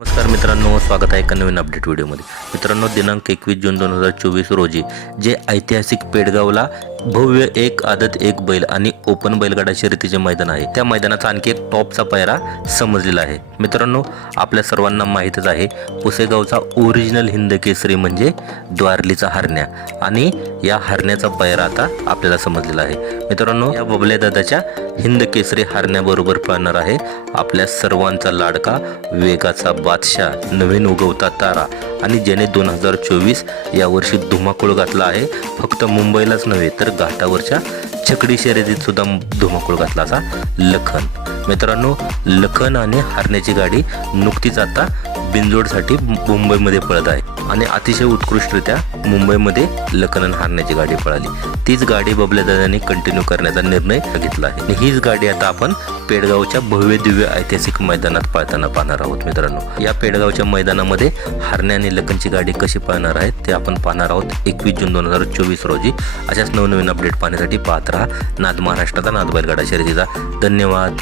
नमस्कार मित्रांनो स्वागत आहे एका नवीन अपडेट व्हिडिओमध्ये मित्रांनो दिनांक एकवीस जून दोन हजार चोवीस रोजी जे ऐतिहासिक पेडगावला भव्य एक आदत एक बैल आणि ओपन बैलगाडा शर्यतीचे मैदान आहे. त्या मैदानाचा आणखी एक टॉपचा पायरा समजलेला आहे. मित्रांनो आपल्या सर्वांना माहीतच आहे पुसेगावचा ओरिजिनल हिंद केसरी म्हणजे द्वारलीचा हरण्या आणि या हरण्याचा पायरा आता आपल्याला समजलेला आहे. मित्रांनो या बबल्या दादाच्या हिंद केसरी हरण्याबरोबर पळणार आहे आपल्या सर्वांचा लाडका वेगाचा बादशाह नवीन उगवता तारा आणि ज्याने दोन हजार चोवीस यावर्षी धुमाकूळ घातला आहे फक्त मुंबईलाच नव्हे तर घाटावरच्या छकडी शर्यतीत सुद्धा धुमाकूळ घातला असा लखन. मित्रांनो लखन आणि हरण्याची गाडी नुकतीच आता बिंजोडसाठी मुंबईमध्ये पळत आहे. आणि अतिशय उत्कृष्टरित्या मुंबईमध्ये लखनन हारण्याची गाडी पळाली. तीच गाडी बबल्या दादांनी कंटिन्यू करण्याचा निर्णय घेतला आहे. आणि हीच गाडी आता आपण पेडगावच्या भव्य दिव्य ऐतिहासिक मैदानात पळताना पाहणार आहोत मित्रांनो. या पेडगावच्या मैदानामध्ये हरण्या आणि लखनची गाडी कशी पळणार आहे ते आपण पाहणार आहोत एकवीस जून दोन हजार चोवीस रोजी. अशाच नवनवीन अपडेट पाहण्यासाठी पाहत राहा. नाद महाराष्ट्राचा नाद बैलगाडा शर्यतीचा. धन्यवाद.